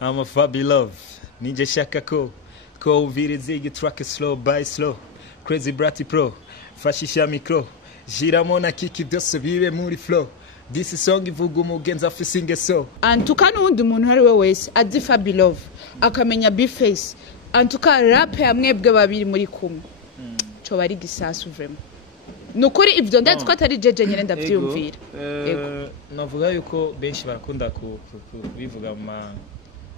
I'm a Fabi Love. Ninja Shaka ko uvirize track slow by slow. Crazy Bratty Pro. Fashisha micro. Jiramo na kiki byose bibe muri flow. This song ivuga umugenzi afisinge so. Antuka n'undi muntu ari we wese azi Fabi Love akamenya B-Face. Antuka rap yamwebwe babiri muri kumwe. Cyo bari gisasu vraiment. Nukuri ivyo ndazi ko atari jeje nyene ndavyumvira. Yego. Navuga yuko benshi barakunda kubivuga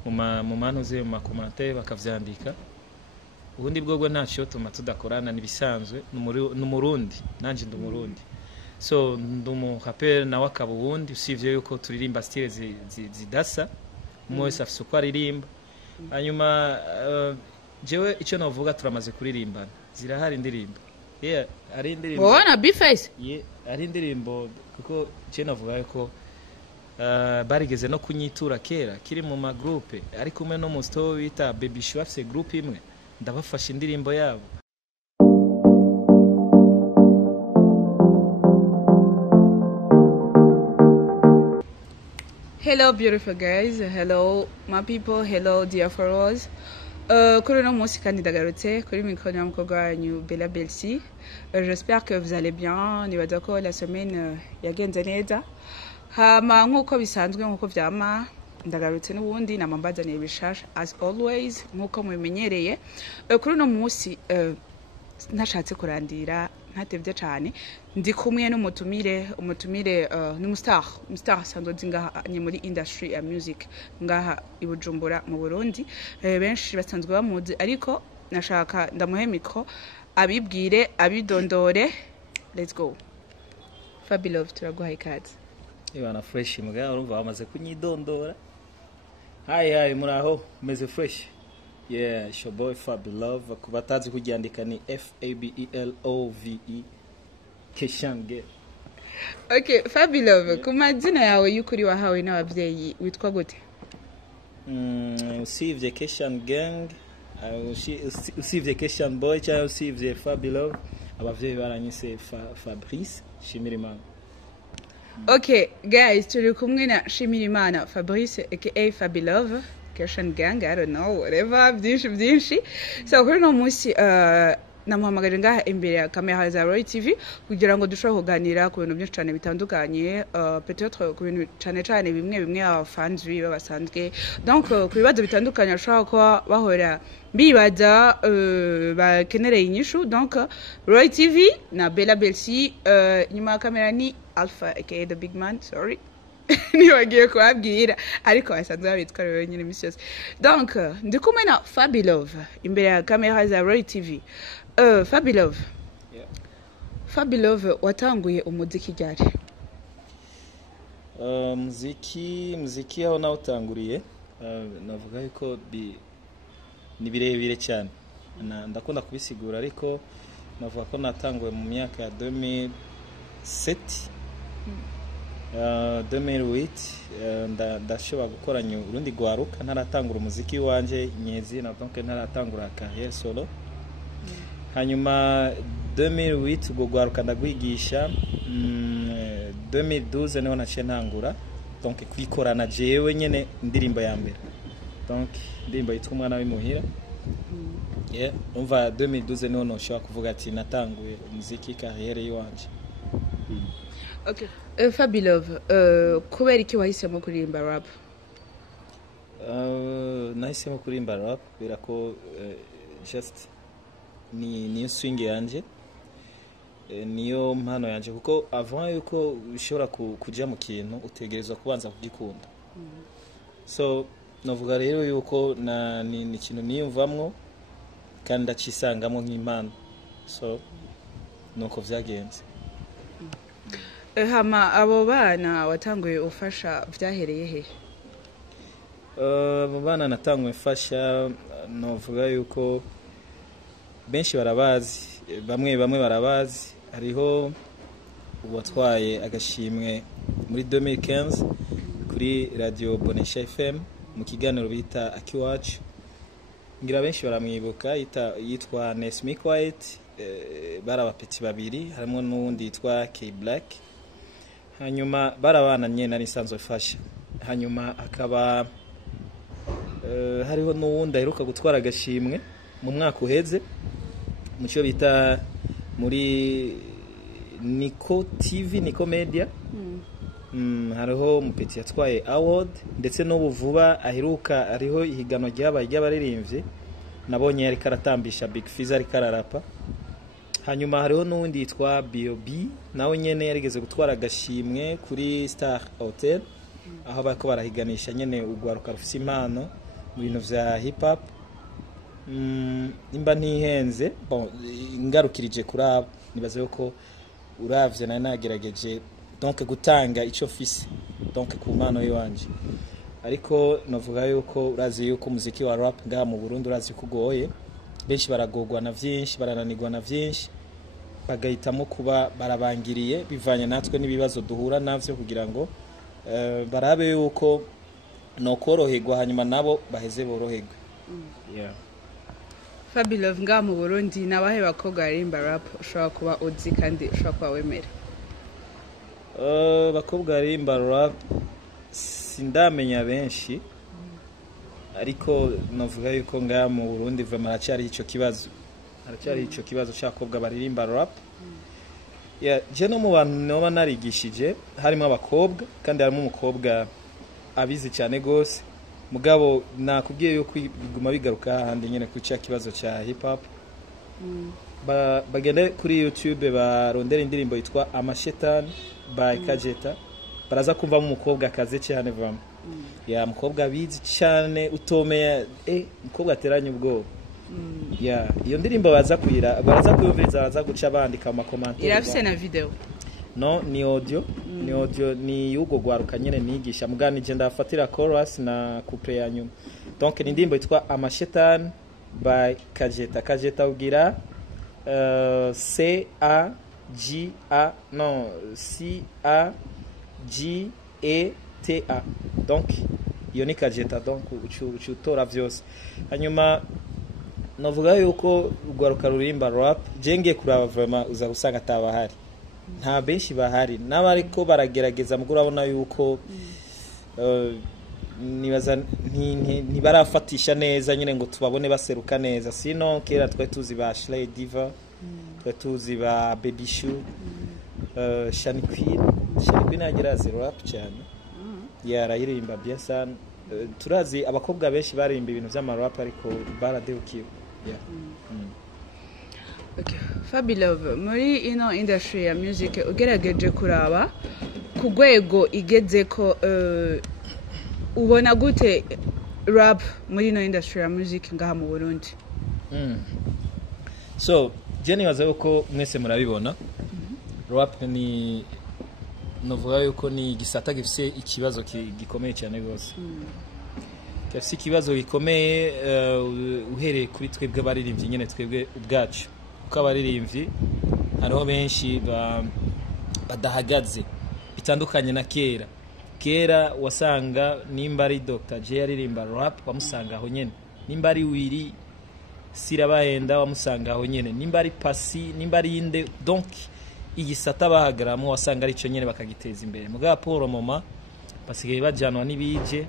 mu manuze mu commentaire bakavyandika. Ubundi bwogwe ntacho tuma tudakorana nibisanzwe n'umurundi nanje ndumurundi. So ndumu rapper na wakabo wundi usivye yuko turirimba style zidasa umwese afise uko aririmba. Hanyuma jewe ico navuga turamaze kuririmbana. Zirahari indirimbo. Yeah, ari indirimbo. Wona B-Face? Yeah, ari indirimbo kuko je navuga yuko barigeze no kunyitura kera kiri mu ma groupe ari kumwe no mu store bita Baby Show afise groupe imwe ndabafasha indirimbo yabo. Hello beautiful guys, hello my people, hello dear followers. Kuri no munsi kandi ndagarutse kuri micro ya mukobwa wanyu Bella Belsi. J'espère que vous allez bien. Nibaza ko la semaine yagenze neza. Hama nkuko bisanzwe nkuko vyama ndagarutse n'ubundi namambazaniye bishasha as always nkuko mubimenyereye. Kuri no munsi ntashatse kurandira ntatevye cyane ndi kumwe n'umutumire ni Mustar sandozi ngaha ni muri industry ya music ngaha i Bujumbura mu Burundi. Benshi basanzwe bamuzi ariko nashaka ndamuhe micro abibwire abidondore. Let's go. Fabi Love turaguhaye ikaze. Ibana fresh mga urumva bamaze kunyidondora. Hi muraho meze fresh. Yeah, it's your boy Fabi Love. Kubatazi kugiandika ni FABELOVE Keshange. Okay, Fabi Love, kumazina yawe y'ukuri wahawe n'abavyeyi witwa gute? Usivye Keshan Gang, usivye Keshan Boy cyangwa usivye Fabi Love, abavyeyi baranyise Fabrice Shimirimana. Okay, guys, turi kumwe na Shimirimana Fabrice aka Fabi Love. Keshan Gang, I don't know, whatever, byinshi. So kuri no munsi namuhamagaje ngaha imbere ya kamera za Roy TV kugira ngo dushobore kuganira ku bintu byinshi cyane bitandukanye, peut-être ku bintu cyane bimwe abafans basanzwe. Donc ku bibazo bitandukanye ashobora kuba bahora bibaza bakenereye inyishu. Donc Roy TV na Bella Belsi, nyuma ya kamera ni Alpha aka the big man, sorry. Nibagiye kubabwira ariko basanzwe babitwa rero nyine imisi yose. Donc ndi kumwe na Fabi Love imbere ya kamera za Roy TV. Fabi Love. Yeah. Fabi Love watanguye umuziki ryari? Muziki aho nawutanguriye navuga yuko ni birebire cyane. Ndakunda kubisigura ariko navuga ko natanguye mu myaka ya 2007 2008 ndashobora gukoranya urundi gwaruka ntaratangura umuziki wanje nyezi na donc ntaratangura carrière solo. Hanyuma 2008 ubwo gwaruka ndagwigisha 2012 niho naciye ntangura donc kwikorana jewe nyene indirimbo ya mbere, donc indirimbo yitwa umwana w'imuhira. Yeah, umva 2012 niho noshobora kuvuga ati natanguye umuziki carrière yiwanje. Okay. Fabi Love, kubera iki wahisemo kuririmba rap? Nahisemo kuririmba rap kubera ko just niyo swing yanje, niyo mpano yanje kuko avant yuko ushobora kuja mu kintu utegerezwa kubanza kugikunda. So navuga rero yuko ni ikintu niyumvamwo kandi ndacisangamo nk'impano. So nuko vyagenze. Hama abo bana watanguye ufasha vyahereye he? Abo bana natanguye mfasha novuga yuko benshi barabazi, bamwe barabazi. Hariho uwatwaye agashimwe muri 2015 kuri Radio Bonesha FM mu kiganiro bita Akiwacu. Ngira benshi baramwibuka yitwa Nesmi Quiet, barabapeti babiri harimo n'undi yitwa K Black. Hanyuma barabana nyene nari sanzwe fasha. Hanyuma akaba hariho n'uwundi aheruka gutwara agashimwe mu mwaka uheze mu cyo bita muri Nico TV Nico Media. Hariho umupeti yatwaye award ndetse n'ubu vuba aheruka ariho ihigano ry'abaye ry'abaririmbyi nabonye yari karatambisha Big Fizz ari kararapa. Hanyuma hariho n'undi yitwa BOB nawe nyene yarigeze gutwara agashimwe kuri Star Hotel aho bako barahiganisha nyene ugwaruka rufise impano mu bintu vya hip hop. Imba ntihenze bon ngarukirije kuraba nibaze ko uravye nagerageje donc gutanga ico fise donc ku mpano yiwanje, ariko navuga yuko urazi yuko muziki wa rap ngaha mu Burundi urazi kugoye, benshi baragogwa na vyinshi barananirwa na vyinshi bagahitamo kuba barabangiriye bivanye natwe n'ibibazo duhura navyo kugira ngo barabe yuko no koroherwa hanyuma nabo baheze boroherwe. Yeah. Fabilove ngaha mu Burundi nabahe bakobwa barimba rap ushobora kuba uzi kandi ushobora kuba wemera? Bakobwa barimba rap sindamenya benshi, ariko navuga yuko ngaha mu Burundi vraiment aracyari ico kibazo cy'abakobwa baririmba rap. Je no mu bantu noba narigishije harimo abakobwa kandi harimo umukobwa abizi cyane gose, mugabo nakubwiye yuko biguma bigaruka handi nyene ku cya kibazo cya hip hop. Bagende kuri YouTube barondera indirimbo yitwa Amashetani by Kajeta, baraza kumva mu umukobwa akaze cyane vama. Ya mukobwa bizi cyane utomeye mukobwa ateranye ubwo. Ya iyo ndirimbo baraza kuyumviriza baraza guca bandika ama commentaire. Irafise na video? No, ni audio. Ni audio ni yugo gwaruka nyene nigisha mugani je ndafatira chorus na couple ya nyuma. Donc ni ndirimbo yitwa Amashetani by Kajeta. Kajeta ugira C A G E T A. Donc iyo ni Kajeta, donc ucutora vyose. Hanyuma navuga yuko ugwaruka rurimba rap jenge kuraba vraiment uza gusanga atabahari, nta benshi bahari n'abariko baragerageza mugura urabona yuko nibaza ntibarafatisha neza nyine ngo tubabone baseruka neza. Sino kera twe tuzi ba Shlay Diva, twe tuzi ba Baby Shoe, Shani Queen agira rap cyane yarayiririmba bien sana. Turazi abakobwa benshi barimba ibintu by'ama rap ariko baraderukiwe. Yeah. Okay. Fabilove, muri ino industry ya music ugerageje kuraba ku rwego igeze ko ubona gute rap muri ino industry ya music ngaha mu Burundi? So Jenny waza yuko mwese murabibona rap ni novuga yuko ni gisata gifise ikibazo gikomeye cyane gose. Gifise ikibazo gikomeye uhereye kuri twebwe baririmbyi nyene twebwe ubwacu uko abaririmbyi hariho benshi badahagaze bitandukanye na kera wasanga nimba ari Dr. J aririmba rap wamusanga aho nyene, nimba ari Willy Sirabahenda wamusanga aho nyene, nimba ari Pasi, nimba ari inde. Donc igisata bahagaramo wasanga ari cyo nyene bakagiteza imbere. Muga Paul Moma basigaye bajanwa nibije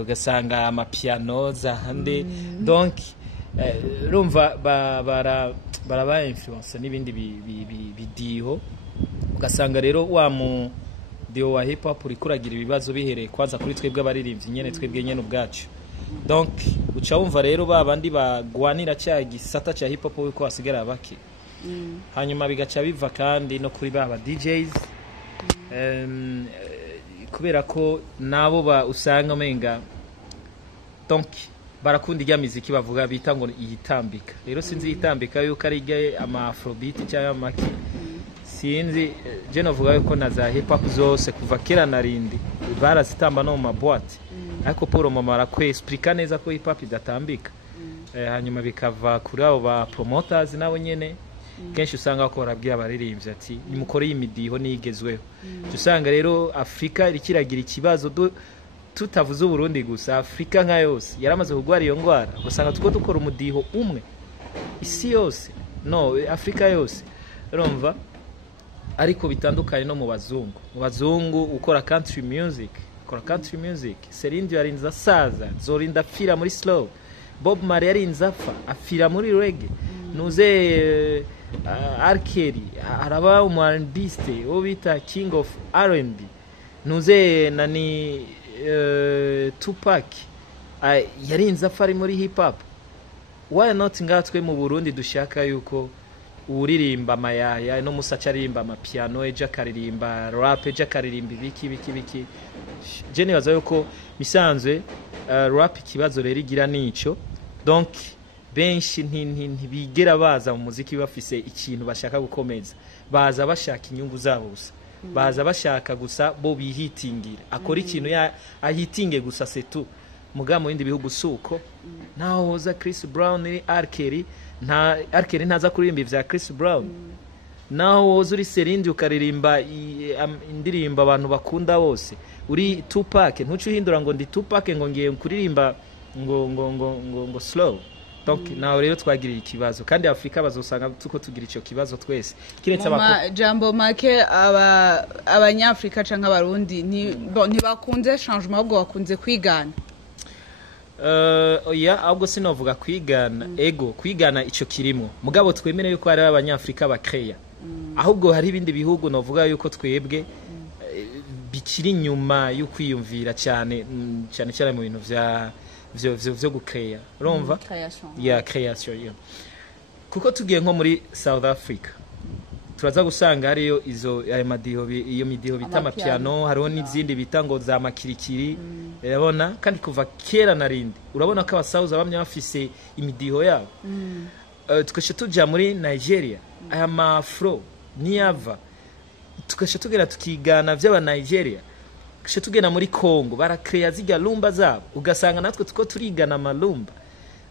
ugasanga amapiano za hande. Donc rumva baraba influence n'ibindi bidiho, ugasanga rero wa mu dio wa hip hop uri kuragira ibibazo bihereye kwanza kuri twebwe abaririmbyi nyene twebwe nyene ubwacu. Donc uca wumva rero babandi bagwanira cya gisata cya hip hop uko hasigara bake. Hanyuma bigaca biva kandi no kuri baba DJs kubera ko nabo usanga menga donc barakunda ijya muziki bavuga bita ngo iyitambika. Rero sinzi itambika yuko ari ijya ama afrobeat cyangwa amaki, sinzi je navuga yuko na za hip hop zose kuva kera narindi barazitamba no mu maboîte, ariko Paul Mama arakwexplica neza ko hip hop idatambika. Hanyuma bikava kuri abo ba promoters nabo nyene kenshi usanga bakora bya baririmbyi ati nimukore imidiho nigezweho. Usanga rero Afrika irikiragira ikibazo tutavuze Burundi gusa, Afrika nka yose yaramaze kugwara iyo ngwara, usanga tuko dukora umudiho umwe isi yose, no Afrika yose urumva. Ariko bitandukanye no mu bazungu ukora country music akora country music. Celine Dion yarinze asaza zorinda apfira muri slow. Bob Marley yarinze apfa apfira muri reggae. Nuze R. Kelly araba umwandiste wo bita King of R&B. Nuze nani Tupac yarinze apfa ari muri hip hop. Why not ngatwe mu Burundi dushaka yuko uririmba mayaya no musacha arimba amapiano eja karirimba rap eja karirimba biki je nibaza yuko bisanzwe rap ikibazo rero igira nico donc benshi ntibigera baza mu muziki bafise ikintu bashaka gukomeza baza bashaka inyungu zabo gusa baza bashaka gusa bo bihitingira akora ikintu ahitinge gusa setu mugamo yindi bihugu suko naho hoza Chris Brown ni R. Kelly ntaza kuririmba ivya Chris Brown naho woza uri Celine ukaririmba indirimba abantu bakunda bose uri Tupac ntucu uhindura ngo ndi Tupac ngo ngiye kuririmba ngo slow donc naho rero twagirira ikibazo kandi Afrika bazosanga tuko tugira ico kibazo twese kiretse jambo make abanyafrika canke abarundi ntibakunze changement ahubwo bakunze kwigana. Oya ahubwo sinovuga kwigana ego kwigana ico kirimo mugabo twemere yuko ari abanyafrika bakreya ahubwo hari ibindi bihugu novuga yuko twebwe bikiri nyuma yo kwiyumvira cyane mu bintu vyo gukreya urumva ya creation kuko tugiye nko muri South Africa turaza gusanga hariyo iyo midiho bita amapiano hariho n'izindi bita ngo za makirikiri urabona kandi kuva kera narindi urabona ko abasauza bamwe bafise imidiho yabo tukashe tuja muri Nigeria aya mafro niyava tukashe tugera tukigana vy'aba Nigeria tukashe tugena muri Congo barakreya ziga lumba zabo ugasanga natwe tuko turigana malumba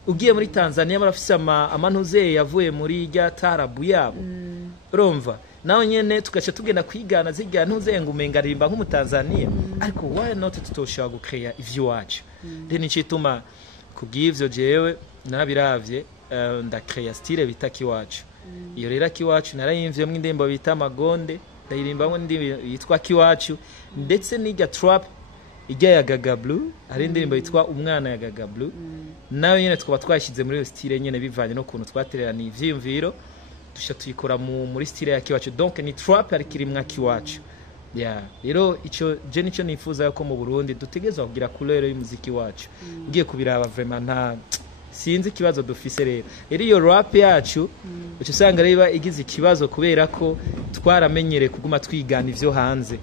ugiye muri Tanzania barafise amanuze yavuye muri rya tarabu yabo urumva naho nyene tugace tugenda kwigana ziga ntuzenga umenga rimba nk'umutanzania ariko why not tutoshaka gukreya ivyo wacu then icituma kubw'ivyo jewe nabiravye ndakreya style bita kiwacu iyo rero kiwacu narayimvye mu ndembo bita magonde ndayirimbamo ndimbo yitwa kiwacu ndetse n'ijya trap ijya ya Gaga Blue hari indirimbo yitwa umwana ya Gaga Blue nayo nyene twaba twashize muri iyo style nyene bivanye no kuntu twatererana ivyimviro dusha tuyikora muri style ya kiwacu donc ni trap ari kirimwa kiwacu rero ico je nico nifuza yuko mu Burundi dutegezwa kugira couleur y'umuziki wacu ugiye kubiraba vraiment nta sinzi ikibazo dufise rero iyo rap yacu uco usanga reba igize ikibazo kubera ko twaramenyere kuguma twigana ivyo hanze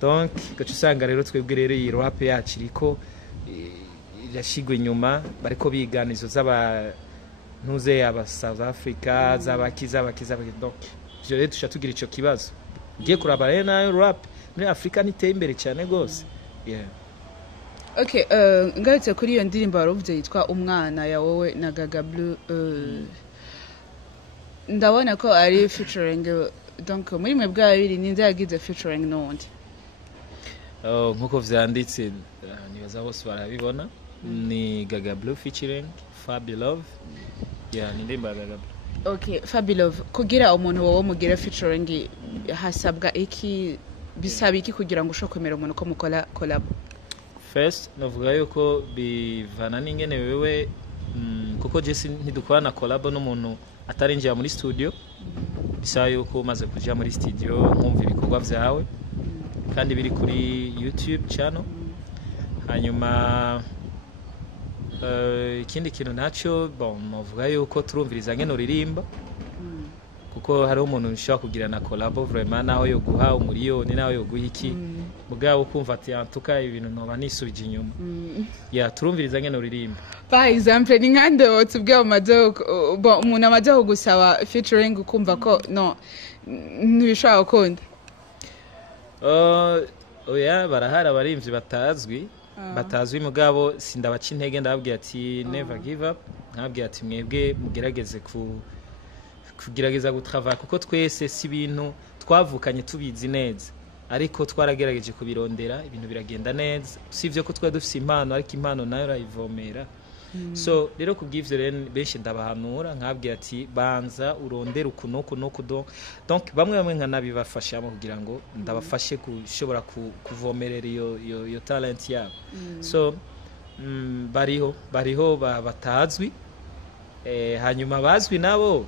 donc gacu usanga rero twebwe rero iyi rap yacu iriko irashigwe inyuma bariko bigana izo z'aba ntuze aba South Africa z'abakiza donc je rero tushatugira ico kibazo giye kuraba rero na rap muri Afrika niteye imbere cyane gose Okay, ngarutse kuri iyo ndirimbo waruvuze yitwa umwana ya wowe na Gaga Blue ndabona ko ari featuring donc muri mwe bwabiri ninze yagize featuring n'undi nkuko vyanditse nibaza bose barabibona ni Gaga Blue featuring Fabi Love ni ndirimbo ya Gaga Blue. Okay, Fabi Love kugira umuntu wowe mugira featuring hasabwa iki bisaba iki kugira ngo ushokomera umuntu ko mukora collab? First navuga yuko bivana n'ingene wewe kuko Jesse ntidukorana collab n'umuntu atarinjira muri studio bisaba yuko umaze kuja muri studio nkumva ibikorwa vyawe kandi biri kuri YouTube channel hanyuma ikindi kintu naco navuga yuko turumviriza ngene uririmba kuko hari umuntu ushaka kugira na collab vraiment naho yo guha umuriyoni naho yo guha iki mugabo kumva ati antuka ibintu noba nisubije inyuma turumviriza ngene uririmba par exemple ni nkande wotubwe umuntu amaze gusaba featuring ukumva ko no ntibishaka konda oya barahari abarimvyi batazwi mugabo sindabaca intege ndababwiye ati never give up nkabwiye ati mwebwe mugerageze kugerageza gutrava kuko twese si ibintu twavukanye tubizi neza ariko twaragerageje kubirondera ibintu biragenda neza usivye ko twari dufise impano ariko impano nayo rayivomera so rero kubw'ivyo rero benshi ndabahanura nkabwira ati banza urondera ukunuku donc bamwe nkanabibafashamo kugira ngo ndabafashe kushobora kuvomerera iyo talent yabo so bariho batazwi hanyuma bazwi nabo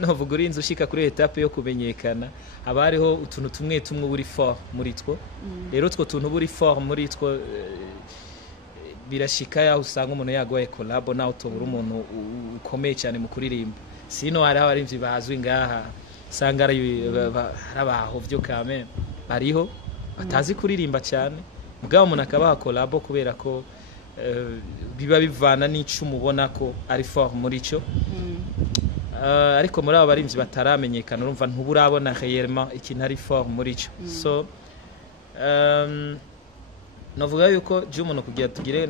novuga urinze ushika kuri etape yo kumenyekana haba hariho utuntu tumwe buri fort muri two rero two tuntu buri fort muri two birashika yaho usanga umuntu yagoye collab nawe utobura umuntu ukomeye cyane mu kuririmba sino hari abarimvyi bazwi ngaha usanga ari abaho vyo kame bariho batazi kuririmba cyane mugabo umuntu akabaha collab kubera ko biba bivana n'ico umubona ko ari fort muri cyo ariko muri abo barimvyi bataramenyekana urumva ntuburabona réellement ikintu ari fort muri cyo so novuga yuko je umuntu kugira tugire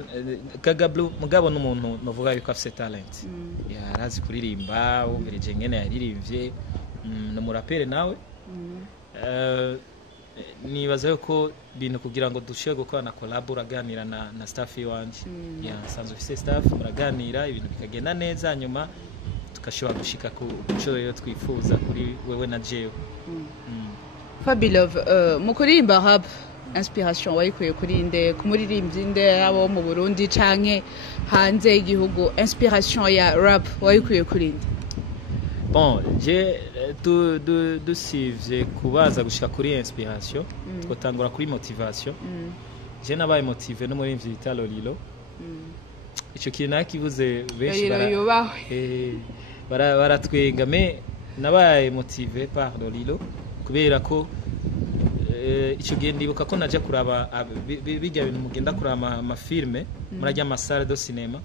Gaga Blue mugabo n'umuntu novuga yuko afite talent yarazi kuririmba ubirije ngene yaririmbye no murapere nawe nibaza yuko bintu kugira ngo dushiye gukorana collab uraganira na staff yanje sanzwe ufite staff muraganira ibintu bikagenda neza nyuma tukashobora gushika ku cyo yo twifuza kuri wewe na jewe Fabilove mu kuririmba rap inspiration wayikuye kuri nde kumuririmbyi nde abo mu Burundi canke hanze y'igihugu inspiration ya rap wayikuye kuri nde bon je dusivye kubaza gushika kuri inspiration twotangura kuri motivation je nabaye motive no muririmbyi bita Lolilo ico kintu nakibuze benshi baratwenga me nabaye motive par Lolilo kubera ko ico gihe ndibuka ko naje kuraba bijya bintu mugenda kuraba amafilme murajya amasale do cinema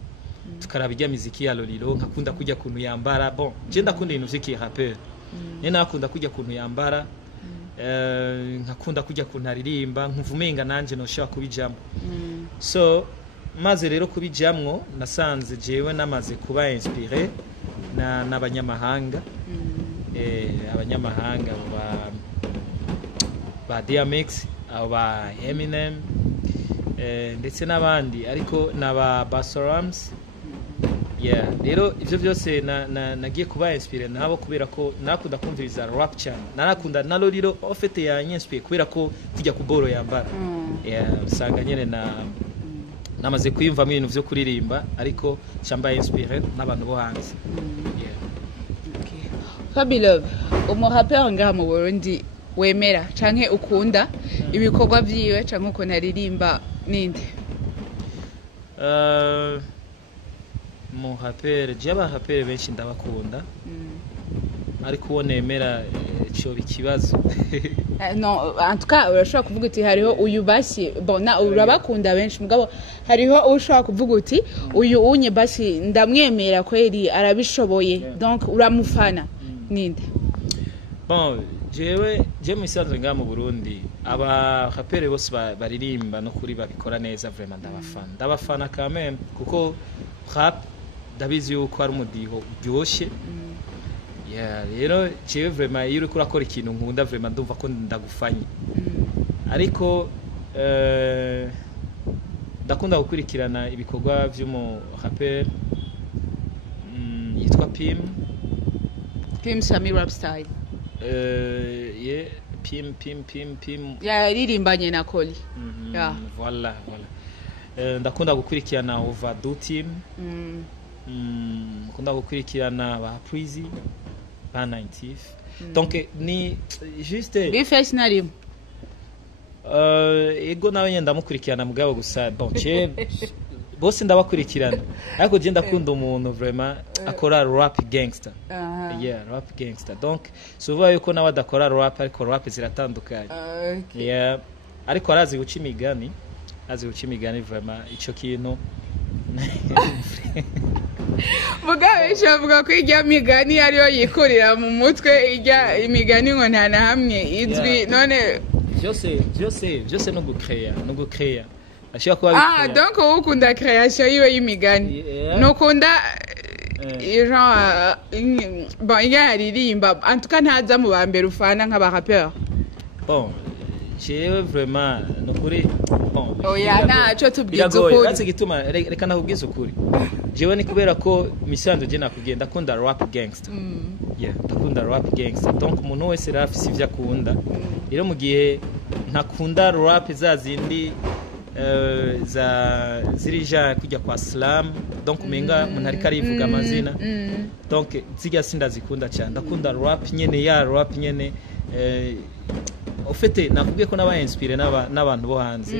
tukaraba ijya muziki ya Lolilo nkakunda kujya kuntu yambara bon je ndakunda ibintu vy'iki rapper nene nakunda kujya kuntu yambara nkakunda kujya kuntu aririmba nkuvumenga nanje no shaka kubijamo so maze rero kubijamwo nasanze jewe namaze kuba inspiré n'abanyamahanga abanyamahanga ba DMX aba Eminem ndetse n'abandi ariko naba Bassorams rero ivyo byose nagiye kuba inspiré nabo kubera ko nakunda kumviriza rap cyane narakunda na Lolilo ofete yanyinspiye kubera ko kujya ku boro yambara usanga nyene namaze kwiyumvamo ibintu vyo kuririmba ariko cyambaye inspiré n'abantu bo hanze Fabilove umurapper ngaha mu Burundi wemera canke ukunda ibikorwa vyiwe canke ukuntu aririmba ninde mu rapper jaba rapper benshi ndabakunda ariko wonemera cyo bikibazo non en tout cas urashobora kuvuga uti hariho uyu basi bon na urabakunda benshi mugabo hariho ushobora kuvuga uti uyu unye basi ndamwemera kweri arabishoboye donc uramufana ninde bon je musanzwe nga mu Burundi aba rapper bose baririmba no kuri babikora neza vraiment ndabafana quand même kuko rap ndabizi yuko ari umudiho byoshe rero jewe vraiment iyo uriko urakora ikintu nkunda vraiment ndumva ko ndagufanye ariko ndakunda gukurikirana ibikorwa vy'umu rapper yitwa Pim Sami Rap Style Pim yaririmbanye na Koli voilà ndakunda gukurikirana Overdue Team ndakunda gukurikirana ba Prizy ba 90 donc ni juste Bifesh narim ego nawe nyenda mukurikirana mugabo gusa bon bose ndabakurikirana ariko je ndakunda umuntu vraiment akora rap gangster rap gangster donc souvent yuko nawe adakora rap ariko rap ziratandukanye ariko arazi guca imigani vraiment ico kintu mugabe shavuga ko ijya migani ariyo yikurira mu mutwe ijya imigani ngo nta na hamwe izwi none byose no gucrea ashaka kuba donc ukunda création yiwe y'imigani nukunda bon yaririmba en tout cas ntaza mu bambere ufana nk'aba rapper bon jewe vraiment nukuri oya naco tubwiza biragoye ukuri batse gituma reka nakubwiza ukuri jewe ni kubera ko misanzu je nakugenda kunda rap gangster yeah ndakunda rap gangster donc umuntu wese rap sivya akunda rero mu gihe ntakunda rap za zindi za zirija kujya kwa slam donc umenga umuntu ariko arivuga amazina donc zijya sindazikunda cyane ndakunda rap nyene ya rap nyene ofete nakubwiye ko nabaye inspire n'abantu bo hanze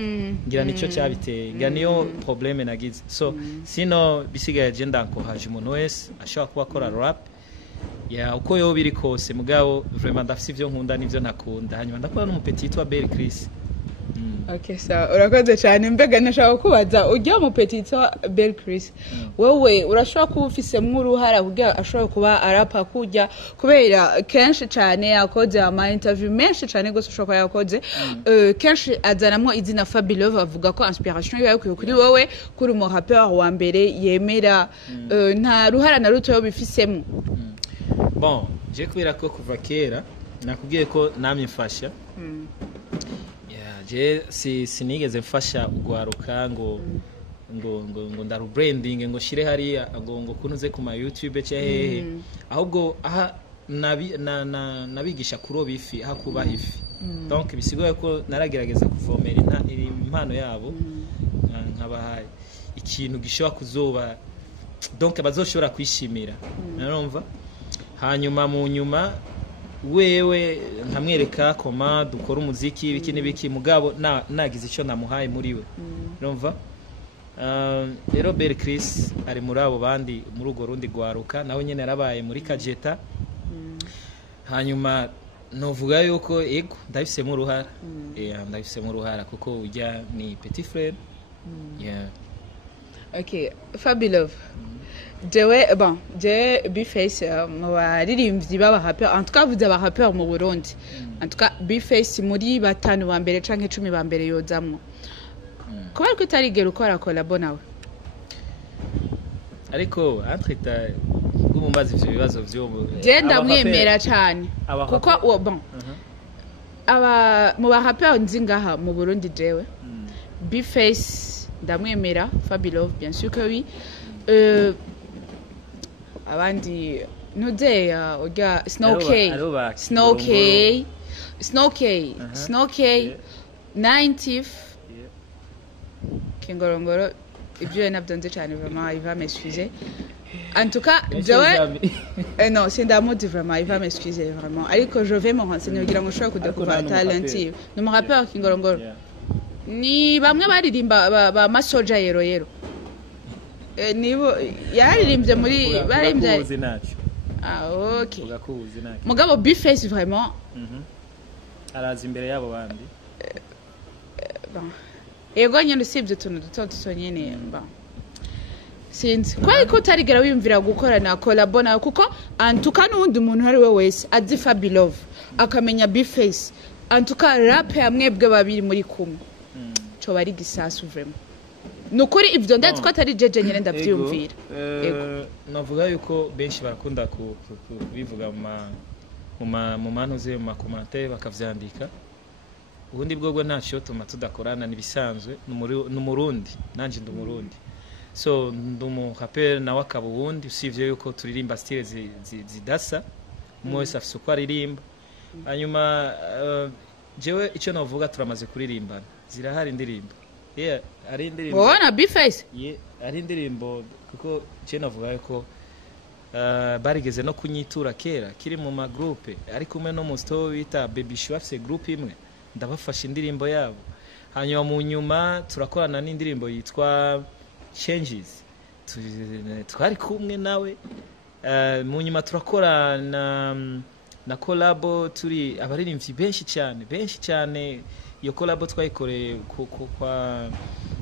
ngira nico cyabiteye ngira niyo probleme nagize so sino bisigaye je ndankohaje umuntu wese ashaka kuba akora rap ya uko yo biri kose mugabo vraiment ndafise ivyo nkunda n'ivyo ntakunda hanyuma ndakora n'umupeti yitwa Belle Chris. Okay, so urakoze cyane mbega nashaka kubaza ujya mu petit Belle Chris wewe urashobora kuba ufisemo uruhara kugira ashobora kuba arapa kujya kubera kenshi cyane yakoze ama interview menshi cyane gose ushobora yakoze kenshi azanamo izina Fabilove avuga ko inspiration yawe kuri wowe kuri mu rappeur wa mbere yemera nta ruhara na ruto yo bifisemo. Bon je kubera ko kuva kera nakubwiye ko namye mfasha je sinigeze mfasha ugwaruka ngo ndaru branding ngo shire hari ngo kunuze ku ma YouTube cyehe ahubwo aha nabigisha kuroba ifi aha kuba ifi donc bisigoye ko naragerageza kuvomera impano yabo nkabahaye ikintu gishobora kuzoba donc bazoshobora kwishimira narumva hanyuma mu nyuma wewe nkamwereka koma dukora umuziki biki n'ibiki mugabo nagize icyo namuhaye muri we urumva rero Belle Chris ari muri abo bandi muri ugo rundi gwaruka naho nyene yarabaye muri Kajeta hanyuma novuga yuko ego ndabifisemo uruhara ndabifisemo uruhara kuko ujya ni petit frère yeah. Okay, Fabilove jewe bon je Bface mu baririmbyi baba rappeur en tout cas vous aba rappeur mu Burundi en tout cas Bface muri batanu ba mbere canke 10 ba mbere yozamwo kubera ko utarigera ukora collabo nawe ariko atrita gumumbaza ivyo bibazo vyo je ndamwemera cyane kuko bon aba mu ba rappeur nzingaha mu Burundi jewe Bface ndamwemera Fabilove bien sûr que oui abandi nudeya ujya Snowkey 90 Kingorongoro ibyo nabyo nzi cyane vraiment il va m'excuser en tout cas non c'est d'amour vraiment il va m'excuser vraiment ariko je vais me renseigner kugira ngo ushobore kudekuvura talentive no mu rappeur Kingorongoro ni bamwe baririmba ba masoja yero nibo yaririmbye muri barimbye okay mugabo Bface vraiment arazi imbere yabo bandi ego nyine usibye tuntu duto nyene sinzi ko utarigera wiyumvira gukorana collabo nawe kuko antuka n'undi muntu ari we wese azi Fabilove akamenya Bface antuka rap yamwebwe babiri muri kumwe cyo bari gisasu vraiment nukuri ivyo ndazi ko atari jeje nyene ndavyumvira ego navuga yuko benshi barakunda kubivuga mu manuze mu commentaire bakavyandika ubundi bwogwe ntacho tuma tudakorana nibisanzwe n'umurundi nanje ndumurundi so ndumu rappeur na wakabundi usivye yuko turirimba style zidasa umwese afise uko aririmba hanyuma jewe icyo navuga turamaze kuririmbana zirahari indirimbo ari indirimbo wona Bface ari indirimbo kuko je navuga yuko barigeze no kunyitura kera kiri mu ma groupe ari kumwe no mu store bita Baby Show afise group imwe ndabafasha indirimbo yabo hanyuma mu nyuma turakorana n'indirimbo yitwa Changes twari kumwe nawe mu nyuma turakorana na collabo turi abaririmbyi benshi cyane iyo collabo twayikoreye kwa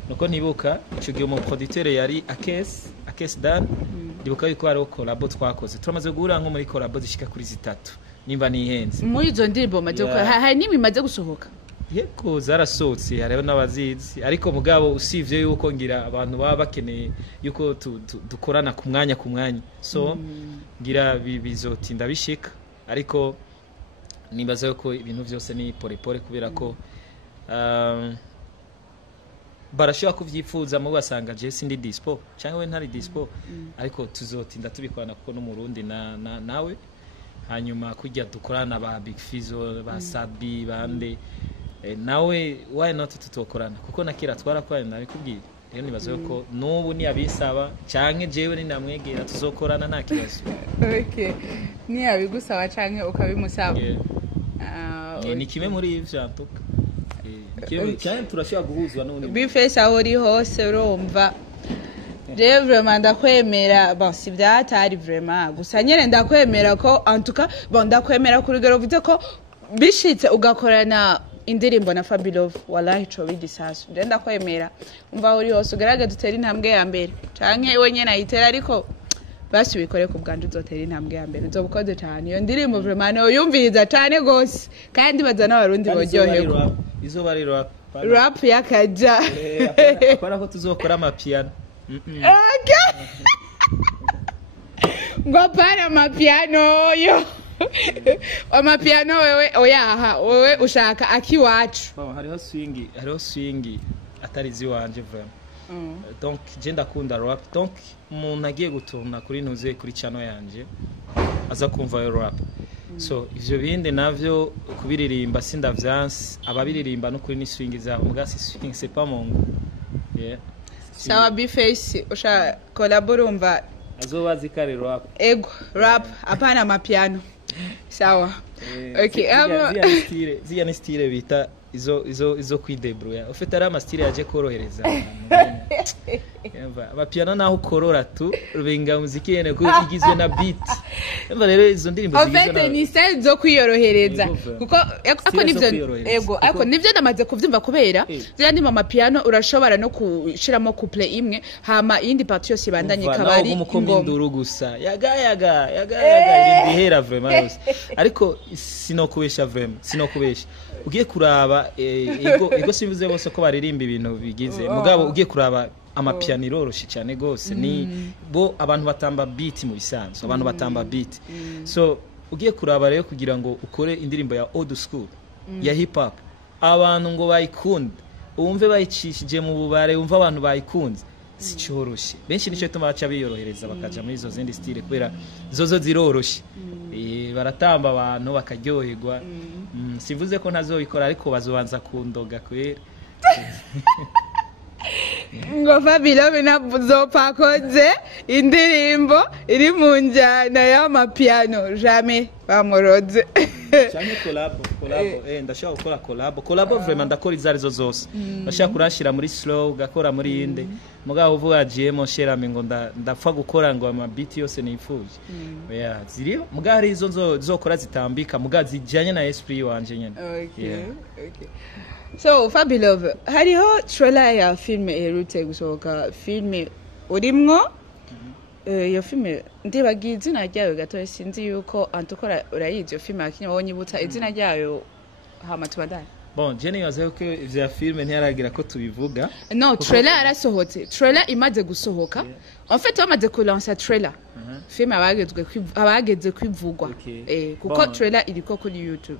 nuko nibuka ico gihe mu producteur yari Akes Dan ndibuka yuko ari collabo twakoze turamaze guhura nko muri collabo zishika kuri 3 nimba nihenze muri izo ndirimbo maze ko hari nimwe maze gusohoka yeko zarasohotse hariho n'abazizi ariko mugabo usivye yuko ngira abantu baba bakeneye yuko dukorana ku mwanya so ngira bizotinda bishika ariko nibaza yuko ibintu byose ni pole kubera ko barashobora kuvyifuza mu basanga je sindi dispo cyangwa we ntari dispo ariko tuzotinda tubikorana kuko no mu Burundi nawe hanyuma kujya dukorana ba Big Fizzo ba Sabi bande nawe why not tutokorana kuko nakira twarakorana nabikubwira rero nibazo ko nubu ni abisaba canke jewe ni namwegera tuzokorana nta kibazo. Okay, ni abigusaba canke ukabimusaba ni kimwe muri ivyo antuka cyane turashobora guhuzwa n'undi Bface aho uri hose urumva je vraiment ndakwemera bon si byatari vraiment gusa nyene ndakwemera ko en tout cas bon ndakwemera kuri gero vuze ko bishitse ugakorana indirimbo na Fabilove wallahi co bigisasu je ndakwemera umva uri hose ugaragaza utera intambwe ya mbere canke we nyene ayitera ariko basi bikore ku bwanje uzotera intambwe ya mbere uzobukoze cyane iyo ndirimbo vraiment no yumviriza cyane gose kandi bazana abarundi boryoherwa izo bari rap yakaja akora ko tuzokora amapiano ngo para amapiano yo amapiano wewe oyaha wewe ushaka akiwacu hariho swing atari ziwanje vraiment donc je ndakunda rap donc umuntu agiye guturna kuri ntuze kuri channel yanje aza kumva yo rap so ivyo bindi navyo kubiririmba sindavyanse ababiririmba no kuri ni swing zabo mugasi swing c'est pas mon goût sawa Bface usha collabore umva azobazi kare rap ego rap apana mapiano sawa okay zia ni style bita izo kwidebrouiller ufite ari amastyle yaje korohereza yamba abapiano naho ukorora tu rubenga muziki yene ko igizwe na beat yamba rero izo ndirimbo zigizwe na ni style zo kwiyorohereza kuko ako nivyo ego ako nivyo ndamaze kuvyumva kubera zya ndimo amapiano urashobora no kushiramo couple imwe hama iyindi partie yose ibandanye kabari ingoma gusa yaga iri bihera vraiment yose ariko sinokubesha vraiment sinokubesha ugiye kuraba ego simvuze bose ko baririmba ibintu bigize mugabo ugiye kuraba amapiano iroroshye cyane gose ni bo abantu batamba beat mu bisanzwe abantu batamba beat so ugiye kuraba rero kugira ngo ukore indirimbo ya old school ya hip hop abantu ngo bayikunde umve bayicishije mu bubare umva abantu bayikunze sicyoroshye benshi nicyo tuma baca biyorohereza bakaja muri izo zindi style kubera zozo ziroroshye baratamba abantu bakaryoherwa sivuze ko ntazobikora ariko bazobanza kundoga kwera ngo Fabilove nazopakoze indirimbo iri mu njyana y'amapiano jamais bamuroze cyane collab ndashaka gukora collab vraiment ndakora izarizo zose ndashaka kurashira muri slow gakora muri inde mugabo uvuga GM sherame ngo ndapfa gukora ngo ama beat yose nifuje yeah ziriyo mugabo ari izo zokora zitambika mugabo zijanye na esprit wanje nyene okay so Fabilove hariho trailer ya film erute gusohoka film urimwo iyo film ndibagiye izina ryayo gato sinzi yuko antukora urayizi iyo film akinyo wonyibutsa izina ryayo hama tubandane bon jeni yaze ko ivya film ntiyaragira ko tubivuga no trailer yarasohotse trailer imaze gusohoka en fait bamaze ko lancer trailer film abageze kwivugwa kuko trailer iriko kuri YouTube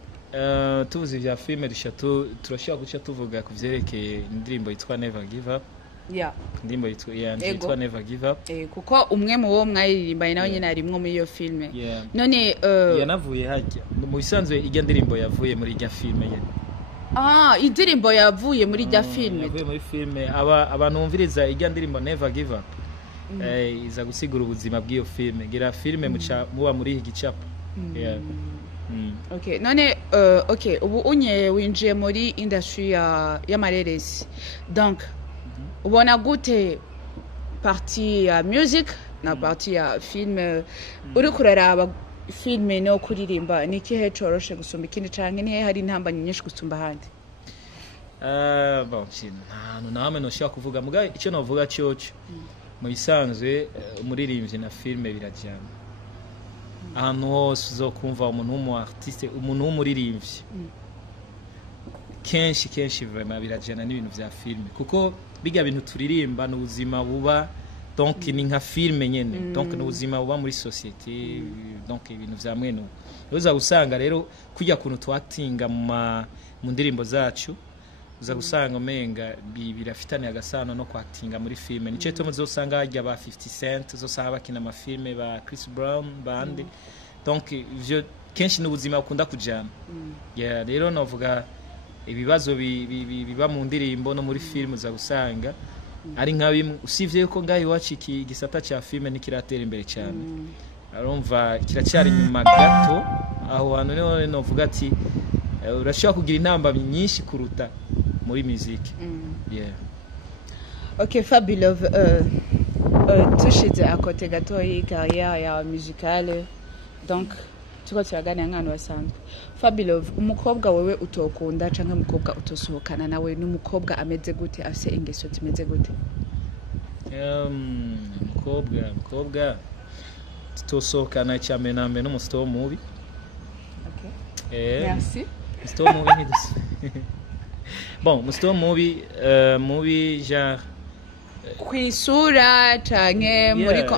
tuvuze ivya film turashaka guca tuvuga ku vyerekeye indirimbo yitwa Never Give Up indirimbo yitwa Never Give Up kuko umwe mu bo mwayiririmbaye nawe nyine arimwo muri iyo film none yanavuye hajya mu bisanzwe ijya ndirimbo yavuye muri ijya film yene indirimbo yavuye muri ijya film yavuye muri film abantu bumviriza ijya ndirimbo Never Give Up iza gusigura ubuzima bw'iyo film gira film muba muri iki gicapo okay none okay ubu unye winjiye muri industry ya mareresi donc ubona gute partie ya music na partie ya film uri kuraraba film no kuririmba niki he coroshe gusumba ikindi canke ni hari intamba nyinshi gusumba handi bon nta namwe no shaka kuvuga muga icyo navuga cyoco mu bisanzwe umuririmbyi na film birajyana ahantu hose uzokumva umuntu w'umu artiste umuntu w'umuririmbyi kenshi vraiment birajyana n'ibintu vya film kuko biga bintu turirimba n'ubuzima buba donc ni nka film nyene donc n'ubuzima buba muri society donc ibintu vya mwene uza gusanga rero kujya kuntu twactinga mu ndirimbo zacu uza gusanga umenga birafitanye agasano no kwatinga muri filme nico cyo muzosanga hajya ba 50 Cent uzosanga bakina amafilme ba Chris Brown bandi donc ivyo kenshi n'ubuzima ukunda kujana yeah rero novuga ibibazo biba mu ndirimbo no muri filme uza gusanga ari nka bimwe usivye yuko ngaho iwacu iki gisata cya filme nikiratera imbere cyane arumva kiracyari nyuma gato aho hantu niho novuga ati urashobora kugira intamba nyinshi kuruta muri muziki yeah OK Fabulov tushize akote gato yi carrière ya musicale donc tuko turagana nkano wasanzwe Fabulov umukobwa wewe utokunda canke umukobwa utosohokana nawe n'umukobwa ameze gute afise ingeso zimeze gute umukobwa tutosohokana cyane nambe n'umusito mubi OK merci musito mubi ntidusa bon musito mubi genre kwisura canke muri ko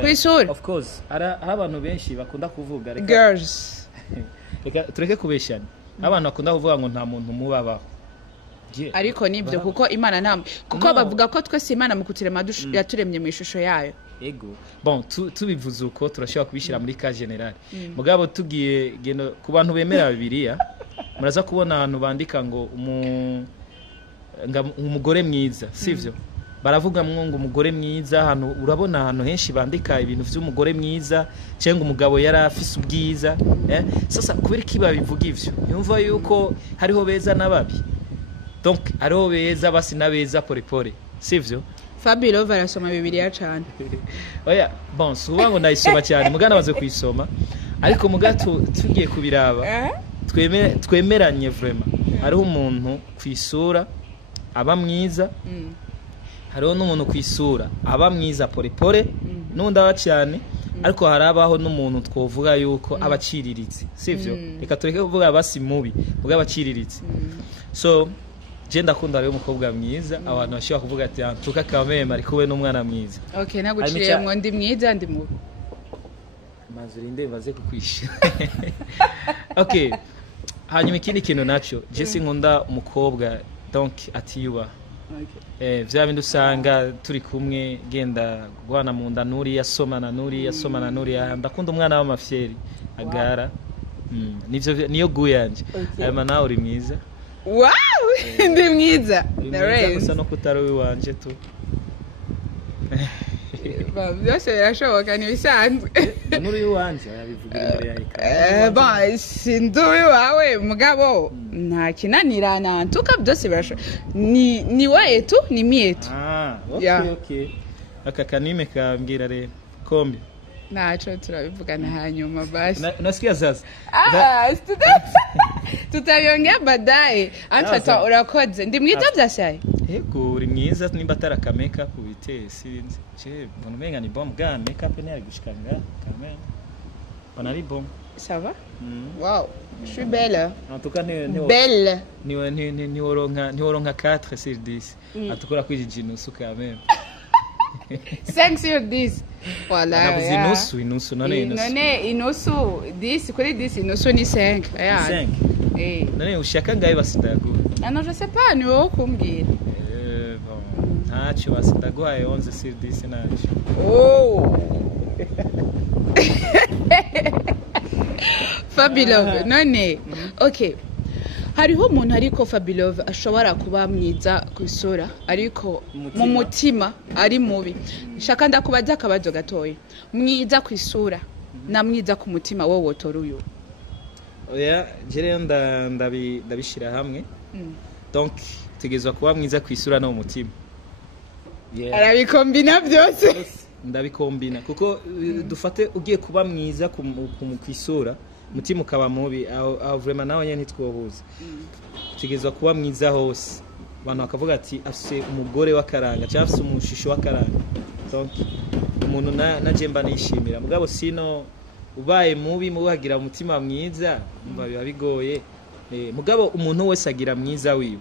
kwisura of course ara abantu benshi bakunda kuvuga reka girls reka tureke kubeshana abantu bakunda kuvuga ngo nta muntu mubabaho ariko nibyo kuko imana ntamwe kuko bavuga ko twese imana mu kutirema yaturemye mu ishusho yayo ego bon tubivuze uko turashobora kubishira muri ka general mugabo tugiye gendo ku bantu bemera bibiliya muraza kubona ahantu bandika ngo umugore mwiza sivyo baravuga ngo umugore mwiza hano urabona hano henshi bandika ibintu vy'umugore mwiza cenga umugabo yari afise ubwiza sasa kubera kiba bivuga ivyo yumva yuko hariho beza nababi donc hariho beza basi nabeza pore sivyo Fabulov arasoma bibiliya cyane oya bon suba ngo ndayisoma cyane mugana baze kuyisoma ariko mugato tugiye kubiraba twemeranye vraiment hariho umuntu kwisura aba mwiza hariho n'umuntu kwisura aba mwiza pore n'undi aba cyane ariko harabaho n'umuntu twovuga yuko abaciriritse sivyo reka tureke kuvuga basi mubi vuga abaciriritse so je ndakunda rero umukobwa mwiza abantu bashobora kuvuga ati antuka kameme ariko we n'umwana mwiza okay naguciye mwo ndi mwiza ndi mubi mazurinde baze kukwishira okay hanyuma ikindi kintu naco je sinkunda umukobwa donc atiyuba vya bintu usanga turi kumwe genda gwana mu nda nuri yasomana nuri ndakunda umwana w'amafyeri agara nivyo niyo guyanje ayama nawe uri mwiza wow ndi mwiza gusa no kutari wanje tu byose birashoboka nibisanzwe nuri wanje yabivugira imbere yawe bon sinduwe wawe mugabo nta kinanirana ntuka byose birashoboka ni wae tu ni mie tu okay aka kanime kambwira rero kombi nacho turabivugana hanyuma basi unasikia sasa tutabiongea baadaye antata urakoze ndi mwiza byashaye yego uri mwiza nimba taraka makeup ubite sinzi je mbona umenga ni bomb ga makeup ni ari gushikanga kamera on ari bon ça va wow je suis belle en tout cas belle ni woronka 4 sur 10 atukura kwijijino suka même 5 sur 10 voilà inusu none inusu 10 kuri 10 inusu ni 5 5 none ushaka ngaye basindago non je sais pas ni wowe kumbwira bon ntacyo basindago 11 sur 10 nacho Fabulov none okay hariho umuntu ariko Fabulov ashobora kuba mwiza kwisura ariko mu mutima ari mubi shaka ndakubaza akabazo gatoya mwiza kwisura na mwiza ku mutima wowe wotora uyu oya jere ndabishira hamwe donc tegezwa kuba mwiza kwisura no mu mutima arabikombina byose ndabikombina kuko dufate ugiye kuba mwiza ku kwisura mutima ukaba mubi aho vraiment nawe nyene ntitwohuza tegezwa kuba mwiza hose abantu bakavuga ati afise umugore w'akaranga cyangwa afise umushisho w'akaranga donc umuntu naje mba nishimira mugabo sino ubaye mubi mubagira umutima mwiza umva biba bigoye mugabo umuntu wese agira mwiza wiwe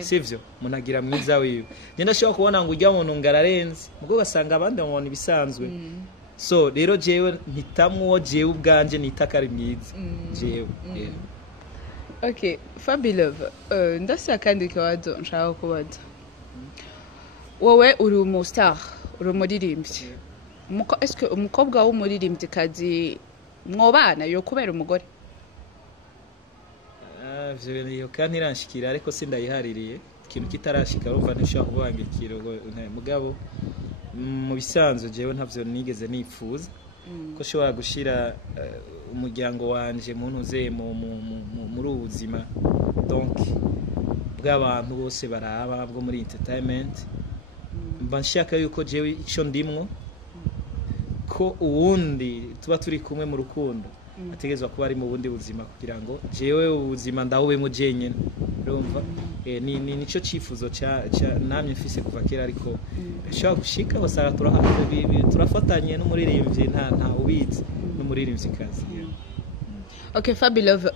sivyo umuntu agira mwiza wiwe je ndashobora kubona ngo ujya muntu ngararenze mugabo gasanga abandi babona ibisanzwe so rero jewe ntitamwo jewe ubwanje nitakari mwiza jewe Okay, Fabilove, ndasa kandi kibazo nshaka kubaza. Wowe uri umustar, uri umuririmbyi. Est-ce que umukobwa w'umuririmbyikazi mwobana yo kubera umugore? Iyo kandi iranshikira ariko sindayihaririye ikintu kitarashika urumva ntishobora kubangikira mugabo mu bisanzwe jewe ntavyo nigeze nipfuza ko shobora gushira umuryango wanje muntuze muri ubuzima donc bw'abantu bose baraba bwo muri entertainment mba nshaka yuko jewe ico ndimwo ko uwundi tuba turi kumwe mu rukundo ategezwa kuba ari mu bundi buzima kugira ngo jewe ubuzima ndahubemo jenyene urumva nico cifuzo ca namye mfise kuva kera ariko shaka gushika basanga turafatanye n'umuririmbyi nta ubizi n'umuririmbyi kazi. Okay, Fabilove,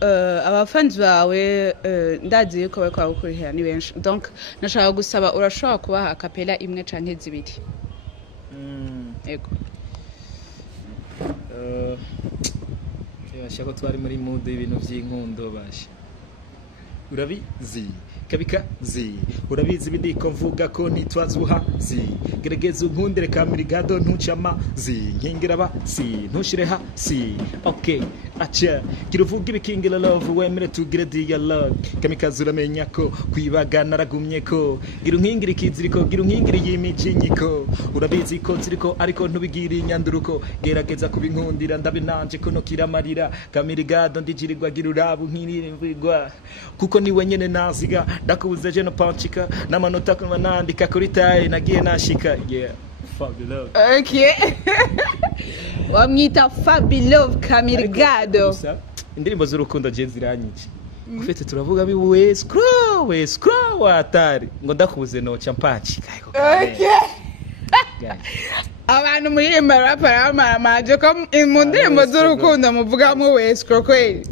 abafans bawe ndazi yuko bariko bakurihira ni benshi. Donc nashaka gusaba urashobora kubaha acapella imwe canke zibiri. Yego. Bashaka twari muri mood y'ibintu by'inkundo basha. Urabizi kabikazi urabizi bidiko mvuga ko ntitwazuhazi gerageza unkundire kamirigado ntucama nkingira basi ntushire hasi. Okay acha kiruvuga ibikingira love wemere tugire dialogue kamikazi uramenya ko kwibagana naragumye ko gira unkingira ikiziriko gira unkingira yimijinyiko urabizi ko ziriko ariko ntubigira inyanduruko gerageza kubinkundira ndabinanje ko no kiramarira kamirigado ndijirirwa gira urabu nkirimbirwa kuko ni wenyene naziga ndakubuze je no panchika n'amanota ko nandika kuri taye nagiye nashika. Yeah, Fabilove. Okay. Wamwita Fabilove Kamirigado. Indirimbo z'urukundo je ziranyice ufite turavuga bi we scroll watari ngo ndakubuze no champachika. Okay. Abantu muririmba rapara maje ko mu ndirimbo z'urukundo muvuga mu we scroll kweli.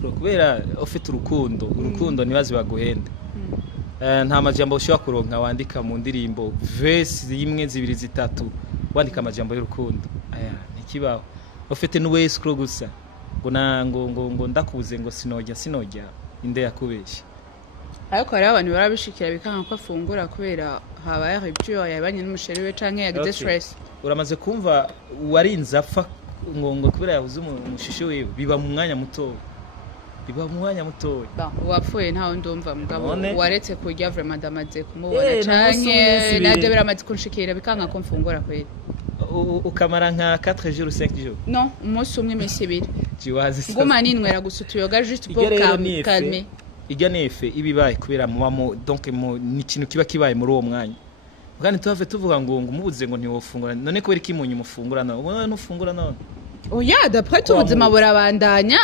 Kubera ufite urukundo nibazi baguhenda nta majambo ushobora kuronka wandika mu ndirimbo verse imwe zibiri zitatu wandika amajambo y'urukundo aya nikibaho ufite n'uwescro gusa ngo ndakubuze ngo sinojya inde yakubeshya ariko hari abantu barabishikira bikanga ko afungura kubera habaye rupture yabanye n'umusheri we canke yagize stress. Uramaze kumva warinze apfa ngo kubera yabuze umushisho we biba mu mwanya muto wapfuye ntawe ndumva mugabo waretse kurya vraiment ndamaze kumubona canke naje biramaze kunshikira bikanga ko mfungura kweli ukamara nka 4 jours 5 jours non umunsi umwe imisi ibiri jiwazi ngoma ninwera gusa tuyoga juste pour calmer ijya nefe ibibaye kubera mubamo donc ni ikintu kiba kibaye muri uwo mwanya kandi tuvuga ngo umubuze ngo ntiwofungura none kubera iki munyu mufungura none ufungura none. Oya d'après tout ubuzima burabandanya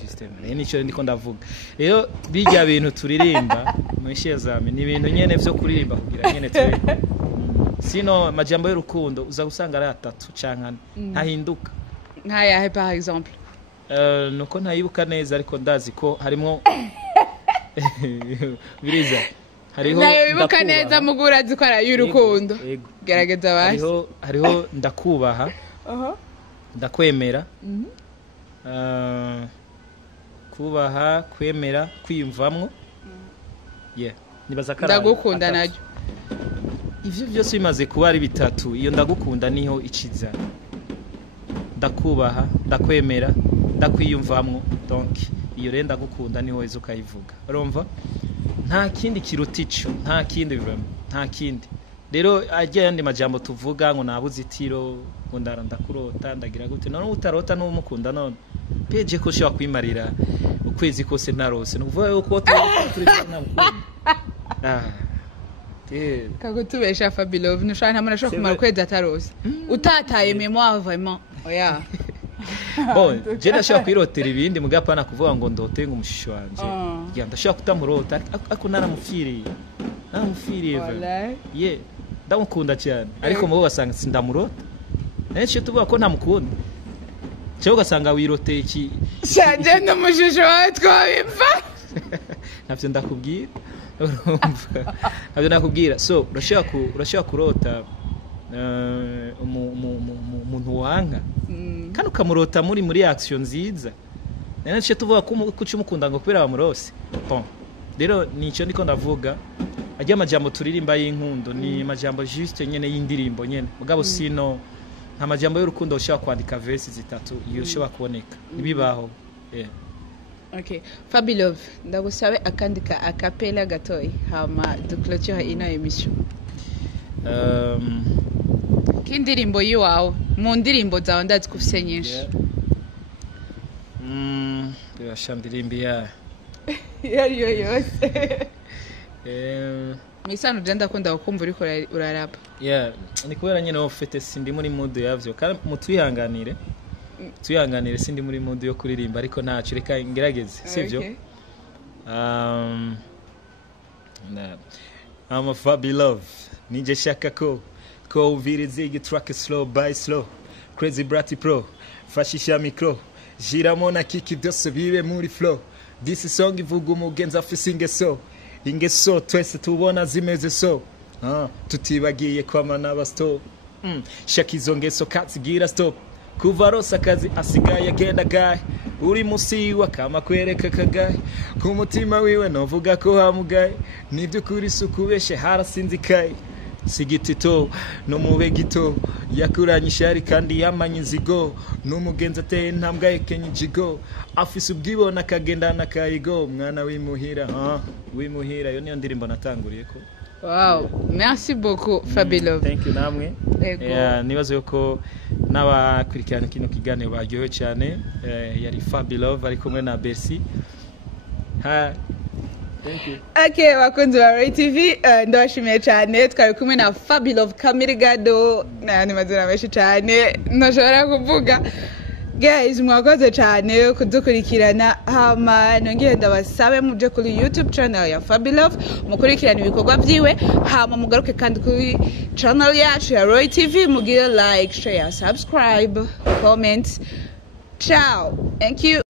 system nico ndiko ndavuga rero bijya bintu turirimba mwishiye zame ni ibintu nyene vyo kuririmba kugira nyene turi sino majambo y'urukundo uza gusanga ari atatu cankana ntahinduka nkaya par exemple nuko ntayibuka neza ariko ndazi ko harimo biriza hariho ndayibuka neza mugura zikora y'urukundo gerageza basi hariho ndakubaha ndakwemera kubaha kwemera kwiyumvamwo nibaza karara ndagukunda najyo ivyo byose bimaze kuba ari bitatu iyo ndagukunda niho iciza ndakubaha ndakwemera ndakwiyumvamwo donc iyo rero ndagukunda niho weze ukayivuga urumva nta kindi kirutico nta kindi vraiment nta kindi rero ajya yandi majambo tuvuga ngo nabuzitiro ngo ndakurota ndagira gute none utarota n'umukunda none peje ko shwa kwimarira ukwezi kose narose nuvuga yuko turi namukunda kako tubesha Fabilove nushana ntamara kumara ukwezi atarose utataye memoire vraiment oya bon je ndashaka kwirotera ibindi mugapana kuvuga ngo ndote ngo umushisho wanje ya ndashaka kutamurota ako naramufiriye ye ndamukunda cyane ariko mubo basanga sindamurota nece tuvuga ko ntamukunda cyo gasanga wiroteye iki cyanje n'umushisho wawe twabipfa navyo ndakubwira urumva navyo nakubwira so urashaka kurota umuntu wanka kandi ukamurota muri action nziza nene cyo tuvuga ko cyumukunda ngo kubera bamurose bon rero nico ndiko ndavuga ajya amajambo turirimba y'inkundo ni amajambo juste nyene y'indirimbo nyene mugabo sino nta majambo y'urukundo ushaka kwandika verse zitatu iyo ushobora kuboneka nibibaho yeah. Okay, Fabilove, ndagusabe akandika acapella gatoyi hama duclôture ino emission. Kindirimbo yiwawe mu ndirimbo zawe ndazi kufise nyinshi. Birashandirimbi ya. Yariyo yose. Misano jenda kunda ukumva uriko urarapa. Yeah, ni kubera nyene ofete sindi muri mood yavyo kandi mutwihanganire. Tuyanganire sindi muri mood yo kuririmba ariko ntacu reka ngerageze sivyo I'm a Fabilove nije shaka ko uvirize track slow by slow crazy bratty pro fashisha micro jiramo na kiki byose bibe muri flow this song ivuga umugenza afise ingeso twese tubona zimeze so tutibagiye kwama n'abasto shaka izo ngeso katsigira stop kuva rosa kazi asigaye agenda gaye uri musiwa kama kwereka kagaye ku mutima wiwe novuga ko hamugaye nibyo kuri sukubeshe harasinzikaye sigitito no mube gito yakuranye ishari kandi yamanye inzigo n'umugenza ateye ntambwa yekenye jigo afise ubwibona kagendana kayigo mwana wimuhira yo niyo ndirimbo natanguriye ko. Wow, merci beaucoup Fabilove. Thank you namwe. Nibazo yuko n'abakurikirana kino kiganiro baryohewe cyane yari Fabilove ari kumwe na Bercy. Thank you. Okay, bakunzi ba Ray TV, ndabashimiye cyane twari kumwe na Fabilove Kamirigado na mazina menshi cyane ntashobora kuvuga. Guys, mwakoze cyane kudukurikirana hama nongeye ndabasabe muje kuri YouTube channel ya Fabilove mukurikirana ibikorwa byiwe hama mugaruke kandi kuri channel yacu ya Roy TV mugire like, share, subscribe, comment. Ciao. Thank you.